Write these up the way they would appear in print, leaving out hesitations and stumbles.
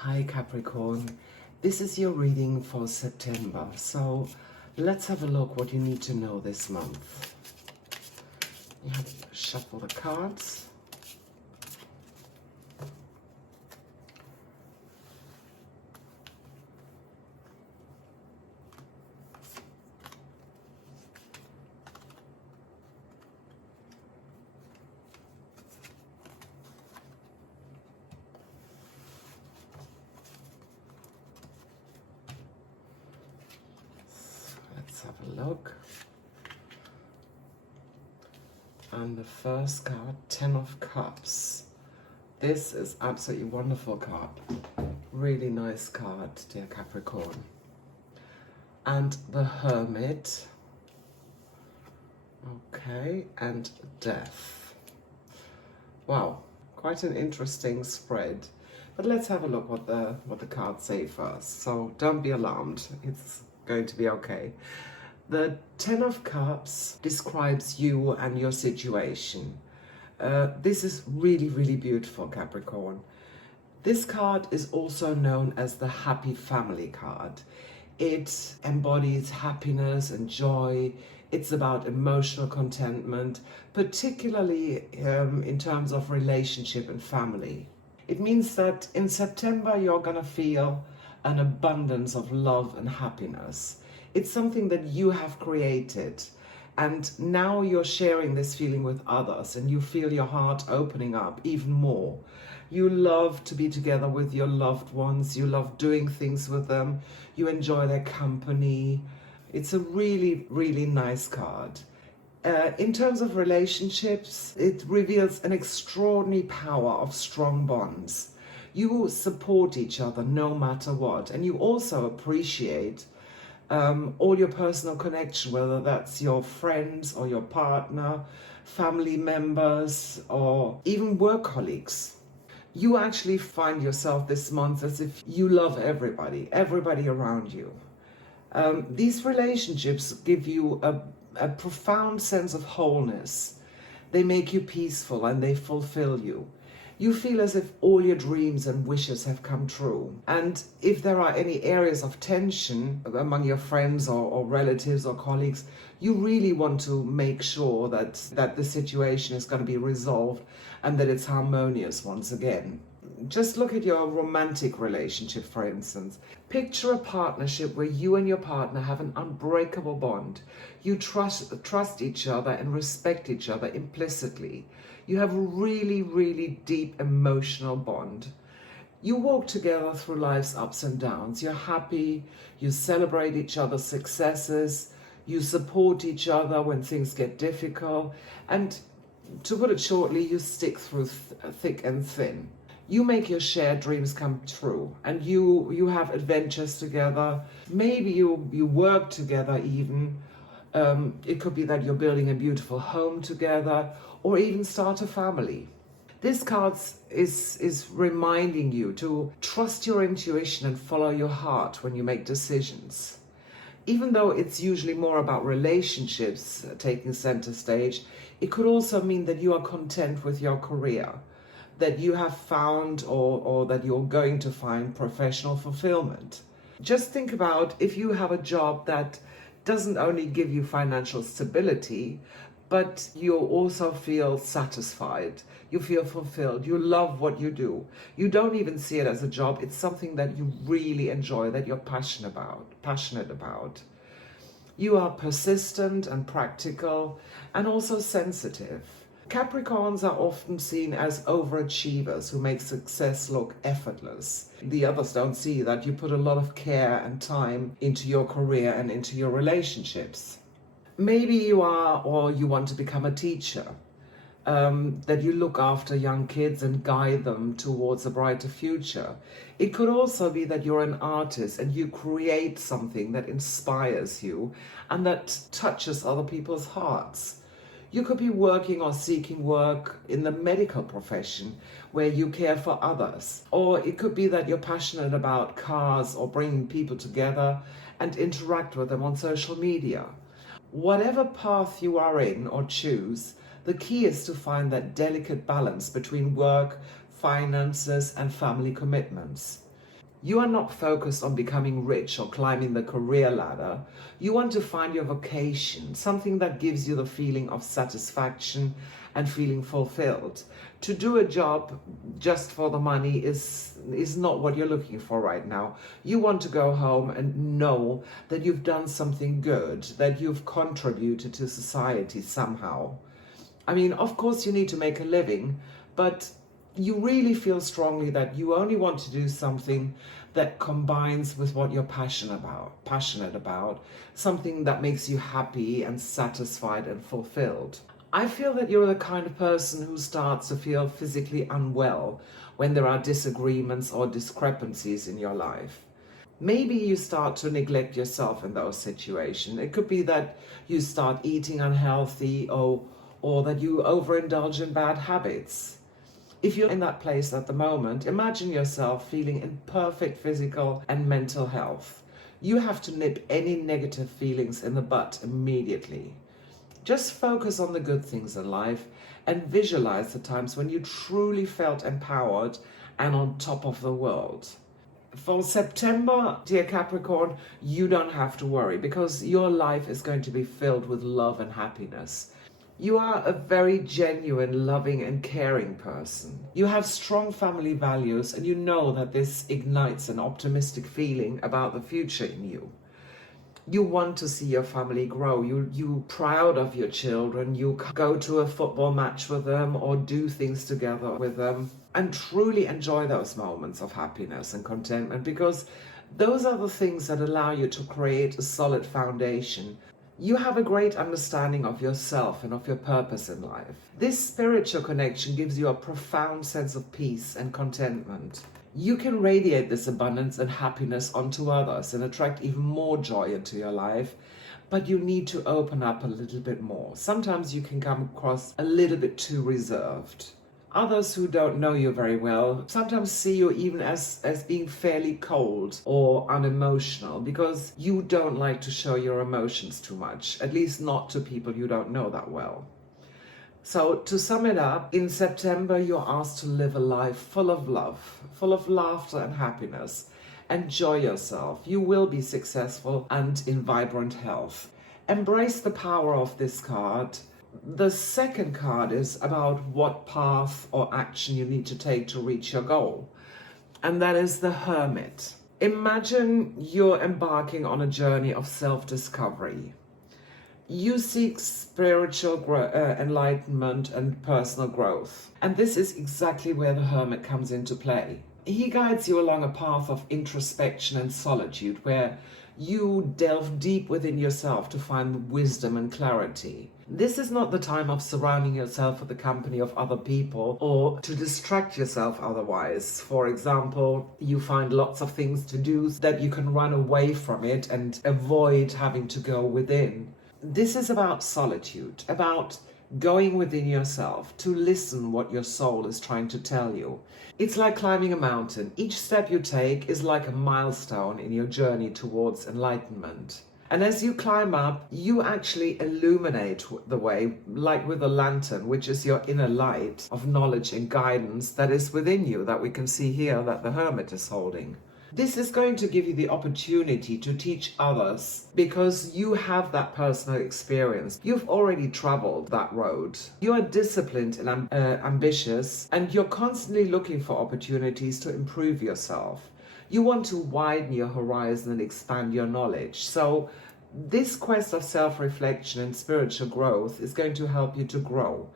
Hi Capricorn, this is your reading for September, so let's have a look what you need to know this month. You have to shuffle the cards. Let's have a look. And the first card, Ten of Cups. This is absolutely wonderful card. Really nice card, dear Capricorn. And the Hermit. Okay, and Death. Wow, quite an interesting spread. But let's have a look what the cards say first. So don't be alarmed. It's going to be okay. The Ten of Cups describes you and your situation. This is really, really beautiful, Capricorn. This card is also known as the Happy Family card. It embodies happiness and joy. It's about emotional contentment, particularly in terms of relationship and family. It means that in September you're gonna feel an abundance of love and happiness. It's something that you have created, and now you're sharing this feeling with others, and you feel your heart opening up even more. You love to be together with your loved ones. You love doing things with them. You enjoy their company. It's a really, really nice card. In terms of relationships, it reveals an extraordinary power of strong bonds. You support each other no matter what, and you also appreciate all your personal connection, whether that's your friends or your partner, family members, or even work colleagues. You actually find yourself this month as if you love everybody around you. These relationships give you a profound sense of wholeness. They make you peaceful and they fulfill you. You feel as if all your dreams and wishes have come true. And if there are any areas of tension among your friends or relatives or colleagues, you really want to make sure that the situation is going to be resolved and that it's harmonious once again. Just look at your romantic relationship, for instance. Picture a partnership where you and your partner have an unbreakable bond. You trust each other and respect each other implicitly. You have a really, really deep emotional bond. You walk together through life's ups and downs. You're happy, you celebrate each other's successes, you support each other when things get difficult, and to put it shortly, you stick through thick and thin. You make your shared dreams come true, and you have adventures together. Maybe you work together even. It could be that you're building a beautiful home together, or even start a family. This card is reminding you to trust your intuition and follow your heart when you make decisions. Even though it's usually more about relationships taking center stage, it could also mean that you are content with your career, that you have found or that you're going to find professional fulfillment. Just think about if you have a job that doesn't only give you financial stability, but you also feel satisfied, you feel fulfilled, you love what you do. You don't even see it as a job, it's something that you really enjoy, that you're passionate about. You are persistent and practical and also sensitive. Capricorns are often seen as overachievers who make success look effortless. The others don't see that you put a lot of care and time into your career and into your relationships. Maybe you are, or you want to become a teacher, that you look after young kids and guide them towards a brighter future. It could also be that you're an artist and you create something that inspires you and that touches other people's hearts. You could be working or seeking work in the medical profession where you care for others. Or it could be that you're passionate about cars or bringing people together and interact with them on social media. Whatever path you are in or choose, the key is to find that delicate balance between work, finances, and family commitments. You are not focused on becoming rich or climbing the career ladder. You want to find your vocation, something that gives you the feeling of satisfaction and feeling fulfilled. To do a job just for the money is not what you're looking for right now. You want to go home and know that you've done something good, that you've contributed to society somehow. I mean, of course you need to make a living, but you really feel strongly that you only want to do something that combines with what you're passionate about, something that makes you happy and satisfied and fulfilled. I feel that you're the kind of person who starts to feel physically unwell when there are disagreements or discrepancies in your life. Maybe you start to neglect yourself in those situations. It could be that you start eating unhealthy or that you overindulge in bad habits. If you're in that place at the moment, imagine yourself feeling in perfect physical and mental health. You have to nip any negative feelings in the bud immediately. Just focus on the good things in life and visualize the times when you truly felt empowered and on top of the world. For September, dear Capricorn, you don't have to worry because your life is going to be filled with love and happiness. You are a very genuine, loving and caring person. You have strong family values and you know that this ignites an optimistic feeling about the future in you. You want to see your family grow. You're proud of your children. You go to a football match with them or do things together with them and truly enjoy those moments of happiness and contentment because those are the things that allow you to create a solid foundation. You have a great understanding of yourself and of your purpose in life. This spiritual connection gives you a profound sense of peace and contentment. You can radiate this abundance and happiness onto others and attract even more joy into your life, but you need to open up a little bit more. Sometimes you can come across a little bit too reserved. Others who don't know you very well sometimes see you even as being fairly cold or unemotional because you don't like to show your emotions too much, at least not to people you don't know that well. So to sum it up, in September you're asked to live a life full of love, full of laughter and happiness. Enjoy yourself. You will be successful and in vibrant health. Embrace the power of this card. The second card is about what path or action you need to take to reach your goal. And that is the Hermit. Imagine you're embarking on a journey of self-discovery. You seek spiritual enlightenment and personal growth. And this is exactly where the Hermit comes into play. He guides you along a path of introspection and solitude where you delve deep within yourself to find wisdom and clarity. This is not the time of surrounding yourself with the company of other people or to distract yourself otherwise. For example, you find lots of things to do that you can run away from it and avoid having to go within. This is about solitude, about going within yourself to listen what your soul is trying to tell you. It's like climbing a mountain. Each step you take is like a milestone in your journey towards enlightenment. And as you climb up, you actually illuminate the way, like with a lantern, which is your inner light of knowledge and guidance that is within you, that we can see here that the Hermit is holding. This is going to give you the opportunity to teach others because you have that personal experience. You've already traveled that road. You are disciplined and ambitious, and you're constantly looking for opportunities to improve yourself. You want to widen your horizon and expand your knowledge. So this quest of self-reflection and spiritual growth is going to help you to grow.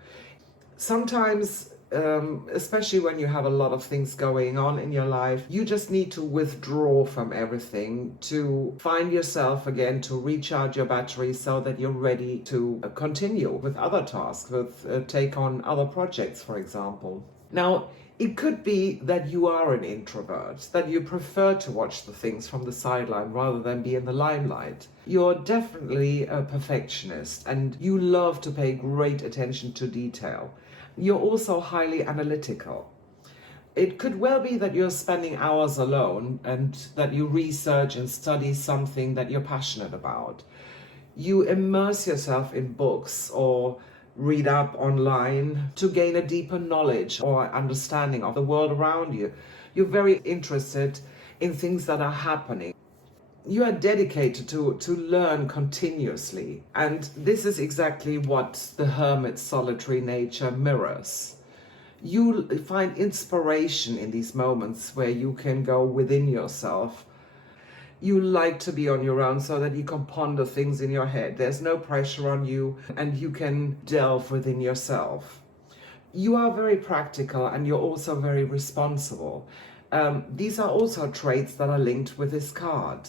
Sometimes, especially when you have a lot of things going on in your life, you just need to withdraw from everything to find yourself again, to recharge your battery so that you're ready to continue with other tasks, take on other projects, for example. Now, it could be that you are an introvert, that you prefer to watch the things from the sideline rather than be in the limelight. You're definitely a perfectionist and you love to pay great attention to detail. You're also highly analytical. It could well be that you're spending hours alone and that you research and study something that you're passionate about. You immerse yourself in books or read up online to gain a deeper knowledge or understanding of the world around you. You're very interested in things that are happening. You are dedicated to learn continuously. And this is exactly what the hermit's solitary nature mirrors. You find inspiration in these moments where you can go within yourself. You like to be on your own so that you can ponder things in your head. There's no pressure on you and you can delve within yourself. You are very practical and you're also very responsible. These are also traits that are linked with this card.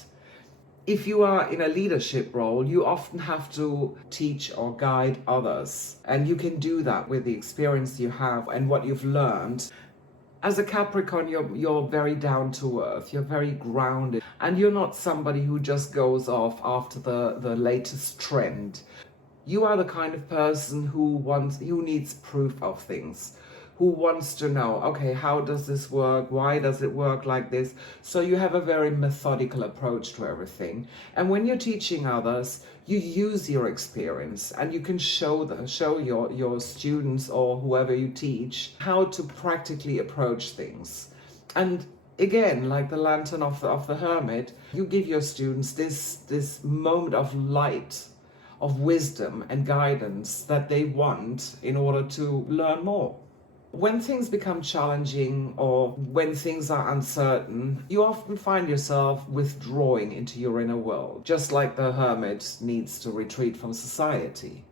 If you are in a leadership role, you often have to teach or guide others. And you can do that with the experience you have and what you've learned. As a Capricorn, you're very down to earth, you're very grounded, and you're not somebody who just goes off after the latest trend. You are the kind of person who needs proof of things, who wants to know, okay, how does this work? Why does it work like this? So you have a very methodical approach to everything. And when you're teaching others, you use your experience and you can show your students or whoever you teach how to practically approach things. And again, like the lantern of the hermit, you give your students this moment of light, of wisdom and guidance that they want in order to learn more. When things become challenging or when things are uncertain, you often find yourself withdrawing into your inner world, just like the hermit needs to retreat from society.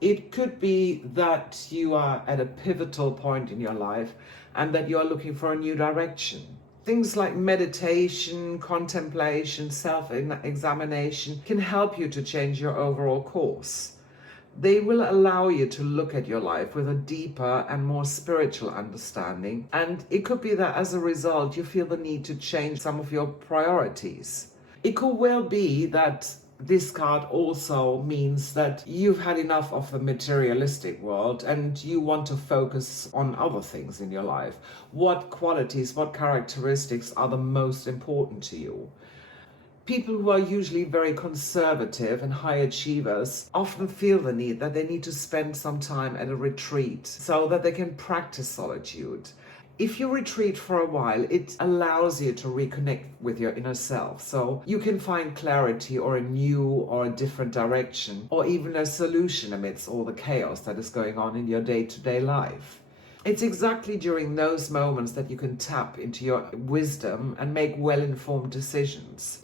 It could be that you are at a pivotal point in your life and that you are looking for a new direction. Things like meditation, contemplation, self-examination can help you to change your overall course. They will allow you to look at your life with a deeper and more spiritual understanding. And it could be that as a result, you feel the need to change some of your priorities. It could well be that this card also means that you've had enough of the materialistic world and you want to focus on other things in your life. What qualities, what characteristics are the most important to you? People who are usually very conservative and high achievers often feel the need that they need to spend some time at a retreat so that they can practice solitude. If you retreat for a while, it allows you to reconnect with your inner self. So you can find clarity or a new or a different direction or even a solution amidst all the chaos that is going on in your day-to-day life. It's exactly during those moments that you can tap into your wisdom and make well-informed decisions.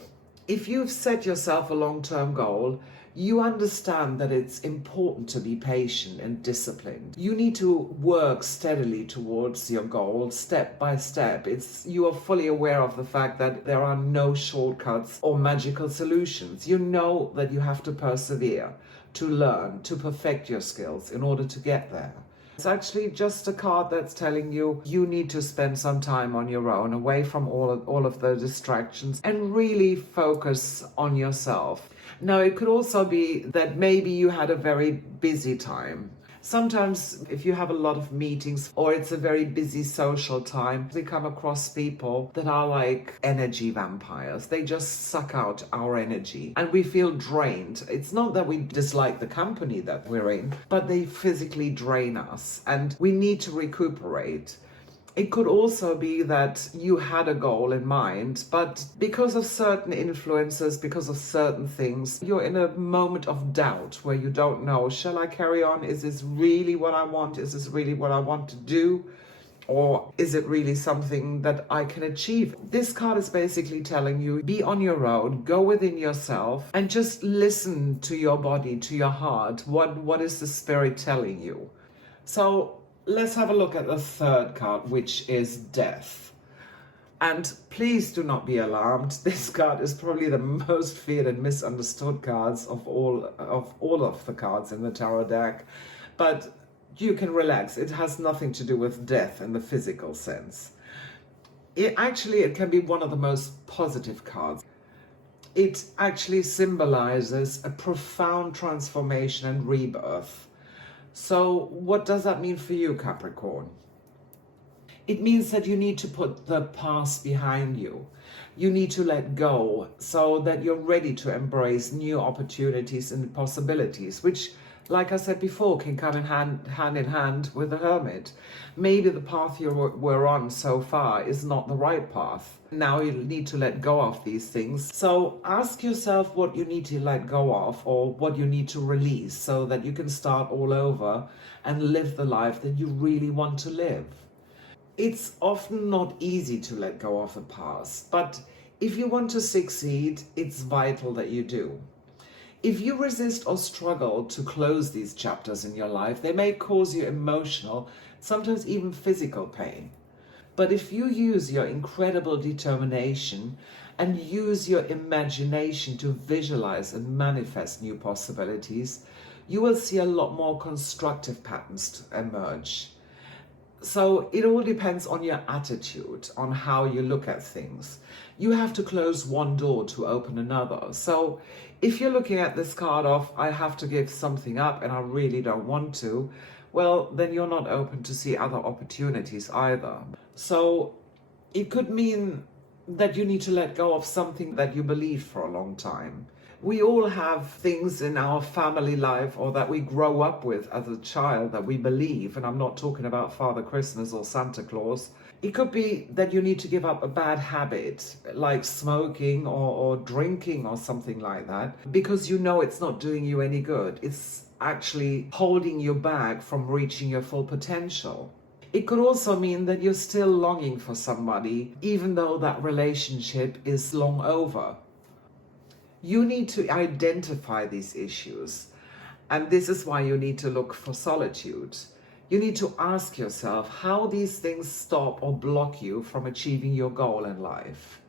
If you've set yourself a long-term goal, you understand that it's important to be patient and disciplined. You need to work steadily towards your goal, step by step. You are fully aware of the fact that there are no shortcuts or magical solutions. You know that you have to persevere, to learn, to perfect your skills in order to get there. It's actually just a card that's telling you you need to spend some time on your own, away from all of the distractions, and really focus on yourself. Now, it could also be that maybe you had a very busy time. Sometimes if you have a lot of meetings or it's a very busy social time, we come across people that are like energy vampires. They just suck out our energy and we feel drained. It's not that we dislike the company that we're in, but they physically drain us and we need to recuperate. It could also be that you had a goal in mind, but because of certain influences, because of certain things, you're in a moment of doubt where you don't know, shall I carry on? Is this really what I want? Is this really what I want to do? Or is it really something that I can achieve? This card is basically telling you, be on your own, go within yourself, and just listen to your body, to your heart. What is the spirit telling you? So let's have a look at the third card, which is death. And please do not be alarmed. This card is probably the most feared and misunderstood cards of all of the cards in the tarot deck. But you can relax. It has nothing to do with death in the physical sense. It can be one of the most positive cards. It actually symbolizes a profound transformation and rebirth. So what does that mean for you, Capricorn? It means that you need to put the past behind you. You need to let go so that you're ready to embrace new opportunities and possibilities, which like I said before, can come hand in hand with the Hermit. Maybe the path you were on so far is not the right path. Now you need to let go of these things. So ask yourself what you need to let go of, or what you need to release, so that you can start all over and live the life that you really want to live. It's often not easy to let go of the past, but if you want to succeed, it's vital that you do. If you resist or struggle to close these chapters in your life, they may cause you emotional, sometimes even physical pain. But if you use your incredible determination and use your imagination to visualize and manifest new possibilities, you will see a lot more constructive patterns emerge. So it all depends on your attitude, on how you look at things. You have to close one door to open another. So if you're looking at this card of, I have to give something up and I really don't want to, well, then you're not open to see other opportunities either. So it could mean that you need to let go of something that you believed for a long time. We all have things in our family life, or that we grow up with as a child, that we believe, and I'm not talking about Father Christmas or Santa Claus. It could be that you need to give up a bad habit, like smoking or drinking or something like that, because you know it's not doing you any good. It's actually holding you back from reaching your full potential. It could also mean that you're still longing for somebody, even though that relationship is long over. You need to identify these issues, and this is why you need to look for solitude. You need to ask yourself how these things stop or block you from achieving your goal in life.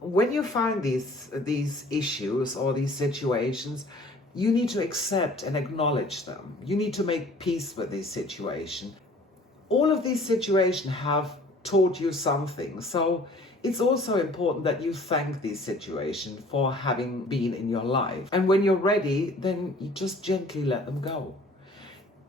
When you find these issues or these situations, you need to accept and acknowledge them. You need to make peace with this situation. All of these situations have taught you something, so it's also important that you thank these situations for having been in your life. And when you're ready, then you just gently let them go.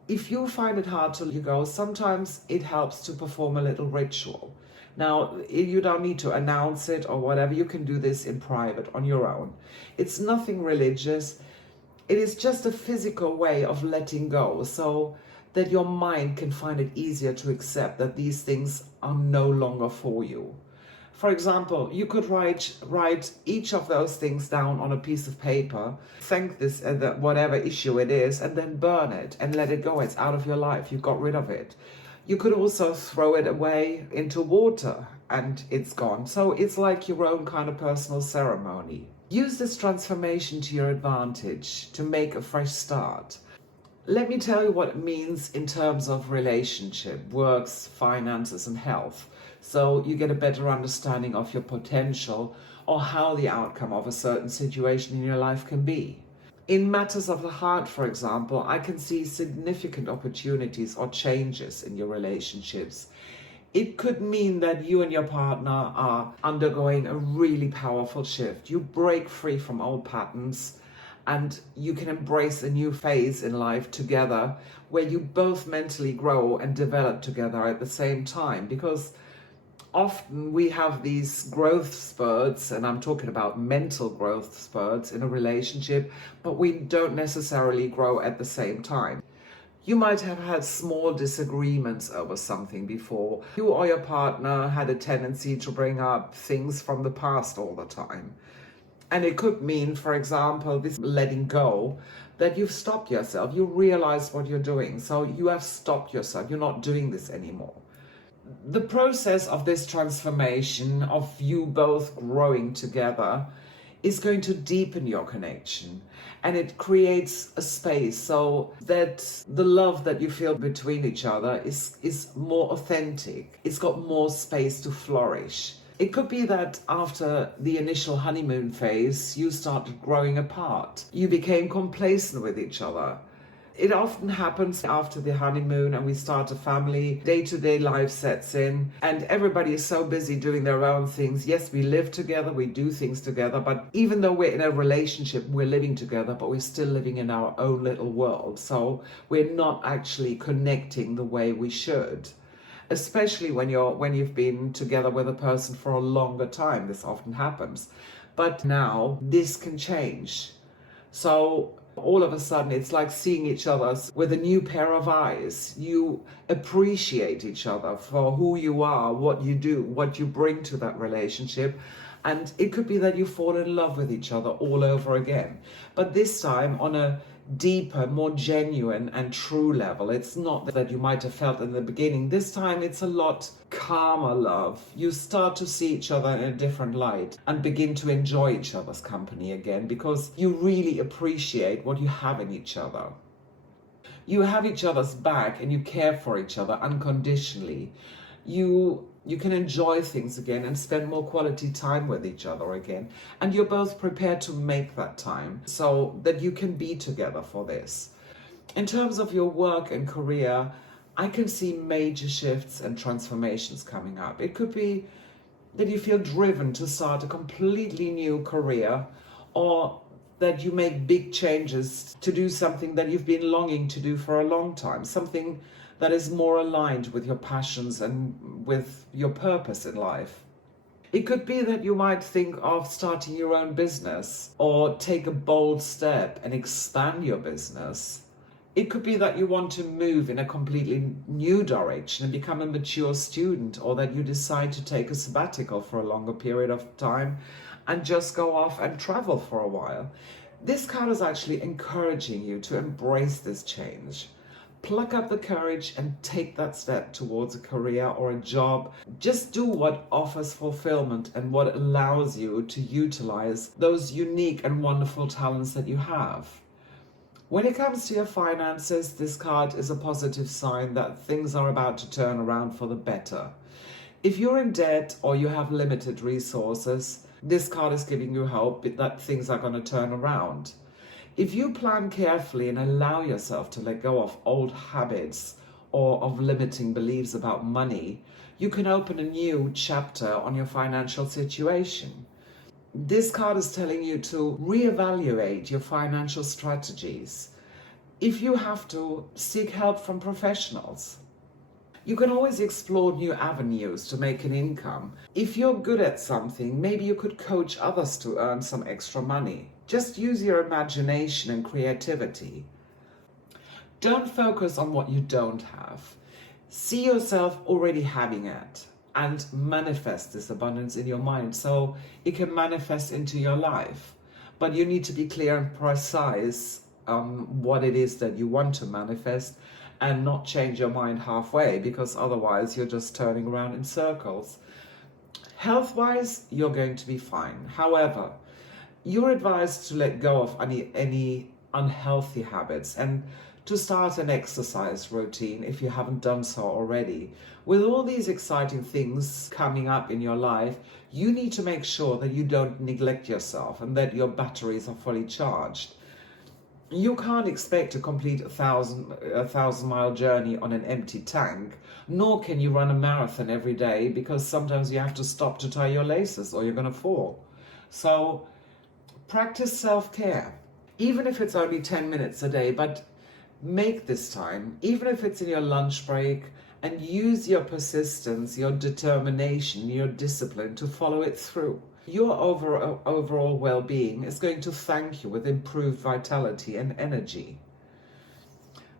If you find it hard to let go, sometimes it helps to perform a little ritual. Now, you don't need to announce it or whatever. You can do this in private on your own. It's nothing religious. It is just a physical way of letting go, so that your mind can find it easier to accept that these things are no longer for you. For example, you could write each of those things down on a piece of paper, thank this whatever issue it is, and then burn it and let it go. It's out of your life. You got rid of it. You could also throw it away into water and it's gone. So it's like your own kind of personal ceremony. Use this transformation to your advantage to make a fresh start. Let me tell you what it means in terms of relationship, works, finances, and health, so you get a better understanding of your potential or how the outcome of a certain situation in your life can be. In matters of the heart, for example, I can see significant opportunities or changes in your relationships. It could mean that you and your partner are undergoing a really powerful shift. You break free from old patterns and you can embrace a new phase in life together, where you both mentally grow and develop together at the same time. Because often we have these growth spurts, and I'm talking about mental growth spurts in a relationship, but we don't necessarily grow at the same time. You might have had small disagreements over something before. You or your partner had a tendency to bring up things from the past all the time. And it could mean, for example, this letting go, that you've stopped yourself. You realize what you're doing. So you have stopped yourself. You're not doing this anymore. The process of this transformation, of you both growing together, is going to deepen your connection. And it creates a space so that the love that you feel between each other is more authentic. It's got more space to flourish. It could be that after the initial honeymoon phase, you started growing apart. You became complacent with each other. It often happens after the honeymoon and we start a family, day-to-day life sets in, and everybody is so busy doing their own things. Yes, we live together, we do things together, but even though we're in a relationship, we're living together, but we're still living in our own little world. So we're not actually connecting the way we should. Especially when you've been together with a person for a longer time. This often happens. But now this can change. So All of a sudden, it's like seeing each other with a new pair of eyes. You appreciate each other for who you are, what you do, what you bring to that relationship. And it could be that you fall in love with each other all over again. But this time on a deeper, more genuine and true level. It's not that you might have felt in the beginning. This time it's a lot calmer love. You start to see each other in a different light and begin to enjoy each other's company again, because you really appreciate what you have in each other. You have each other's back and you care for each other unconditionally. You can enjoy things again and spend more quality time with each other again. And you're both prepared to make that time so that you can be together for this. In terms of your work and career, I can see major shifts and transformations coming up. It could be that you feel driven to start a completely new career, or that you make big changes to do something that you've been longing to do for a long time, something that is more aligned with your passions and with your purpose in life. It could be that you might think of starting your own business or take a bold step and expand your business. It could be that you want to move in a completely new direction and become a mature student, or that you decide to take a sabbatical for a longer period of time and just go off and travel for a while. This card is actually encouraging you to embrace this change. Pluck up the courage and take that step towards a career or a job. Just do what offers fulfillment and what allows you to utilize those unique and wonderful talents that you have. When it comes to your finances, this card is a positive sign that things are about to turn around for the better. If you're in debt or you have limited resources, this card is giving you hope that things are going to turn around. If you plan carefully and allow yourself to let go of old habits or of limiting beliefs about money, you can open a new chapter on your financial situation. This card is telling you to reevaluate your financial strategies. If you have to, seek help from professionals. You can always explore new avenues to make an income. If you're good at something, maybe you could coach others to earn some extra money. Just use your imagination and creativity. Don't focus on what you don't have. See yourself already having it and manifest this abundance in your mind so it can manifest into your life. But you need to be clear and precise what it is that you want to manifest, and not change your mind halfway, because otherwise you're just turning around in circles. Health-wise, you're going to be fine. However, you're advised to let go of any unhealthy habits and to start an exercise routine if you haven't done so already. With all these exciting things coming up in your life, you need to make sure that you don't neglect yourself and that your batteries are fully charged. You can't expect to complete a 1,000-mile journey on an empty tank, nor can you run a marathon every day, because sometimes you have to stop to tie your laces or you're going to fall. So practice self-care, even if it's only 10 minutes a day, but make this time, even if it's in your lunch break, and use your persistence, your determination, your discipline to follow it through. Your overall well-being is going to thank you with improved vitality and energy.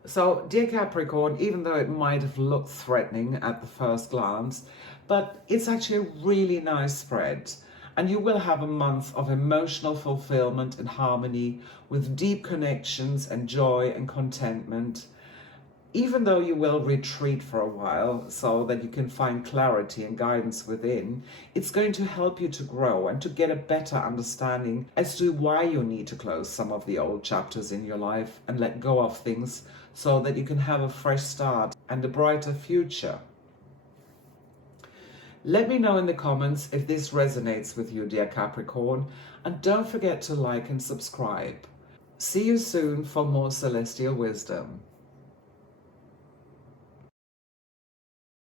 So, dear Capricorn, even though it might have looked threatening at the first glance, but it's actually a really nice spread. And you will have a month of emotional fulfillment and harmony with deep connections and joy and contentment. Even though you will retreat for a while so that you can find clarity and guidance within, it's going to help you to grow and to get a better understanding as to why you need to close some of the old chapters in your life and let go of things so that you can have a fresh start and a brighter future. Let me know in the comments if this resonates with you, dear Capricorn, and don't forget to like and subscribe. See you soon for more celestial wisdom.